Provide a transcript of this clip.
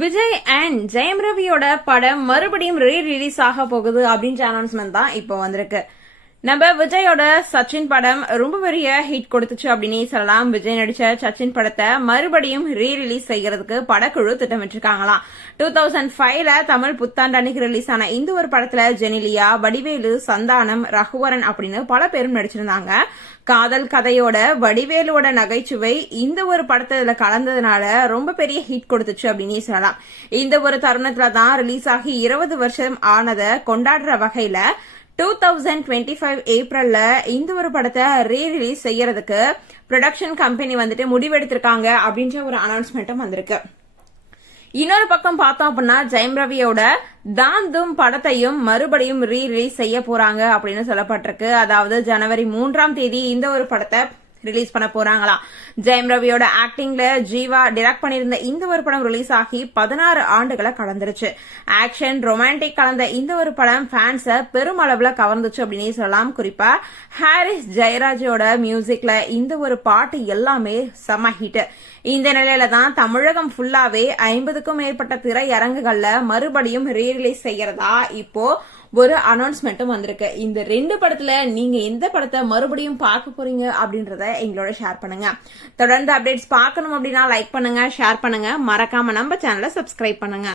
Vijay and ஜெயம் ரவியோட படம் மறுபடியும் re release ஆக போகுது அப்படின்ற அனௌன்ஸ்மெண்ட் தான் இப்போ வந்திருக்கு. நம்ம விஜயோட சச்சின் படம் ரொம்ப பெரிய ஹிட் கொடுத்துச்சு அப்படின்னு சொல்லலாம். விஜய் நடிச்ச சச்சின் படத்தை மறுபடியும் ரீ ரிலீஸ் செய்யறதுக்கு படக்குழு திட்டமிட்டிருக்காங்களாம். டூ தௌசண்ட் ஃபைவ்ல தமிழ் புத்தாண்டு அன்னைக்கு ரிலீஸ் ஆன இந்த ஒரு படத்துல ஜெனிலியா வடிவேலு சந்தானம் ரகுவரன் அப்படின்னு பல பேரும் நடிச்சிருந்தாங்க. காதல் கதையோட வடிவேலுவோட நகைச்சுவை இந்த ஒரு படத்துல கலந்ததுனால ரொம்ப பெரிய ஹிட் கொடுத்துச்சு அப்படின்னு சொல்லலாம். இந்த ஒரு தருணத்துல தான் ரிலீஸ் ஆகி இருபது வருஷம் ஆனதை கொண்டாடுற வகையில டூ தௌசண்ட் டுவெண்ட்டி ஃபைவ் ஏப்ரல்ல இந்த ஒரு படத்தை ரீ ரிலீஸ் செய்யறதுக்கு ப்ரொடக்ஷன் கம்பெனி வந்துட்டு முடிவெடுத்திருக்காங்க அப்படின்ற ஒரு அனௌன்ஸ்மெண்ட்டும் வந்திருக்கு. இன்னொரு பக்கம் பார்த்தோம் அப்படின்னா ஜெயம் ரவியோட தாந்தும் படத்தையும் மறுபடியும் ரீ ரிலீஸ் செய்ய போறாங்க அப்படின்னு சொல்லப்பட்டிருக்கு. அதாவது ஜனவரி மூன்றாம் தேதி இந்த ஒரு படத்தை ரிலீஸ் பண்ண போறாங்களாம் ஜெயம் ரவியோட ஆக்டிங்ல ஜீவா டிரெக்ட் பண்ணியிருந்த இந்த ஒரு படம் ரிலீஸ் ஆகி பதினாறு ஆண்டுகளை கடந்துருச்சு. ஆக்ஷன் ரொமான்டிக் கலந்த இந்த ஒரு படம் ஃபேன்ஸ பெருமளவுல கவர்ந்துச்சு அப்படின்னு சொல்லலாம். குறிப்பா ஹாரிஸ் ஜெயராஜோட மியூசிக்ல இந்த ஒரு பாட்டு எல்லாமே செம ஹிட் இந்த நிலையில தான் தமிழகம் ஃபுல்லாவே ஐம்பதுக்கும் மேற்பட்ட திரையரங்குகள்ல மறுபடியும் ரீரிலீஸ் செய்யறதா இப்போ ஒரு அனௌன்ஸ்மெண்ட்டும் வந்திருக்கு. இந்த ரெண்டு படத்துல நீங்க எந்த படத்தை மறுபடியும் பார்க்க போறீங்க அப்படின்றத எங்களோட ஷேர் பண்ணுங்க. தொடர்ந்து அப்டேட்ஸ் பார்க்கணும் அப்படின்னா லைக் பண்ணுங்க ஷேர் பண்ணுங்க. மறக்காம நம்ம சேனலை சப்ஸ்கிரைப் பண்ணுங்க.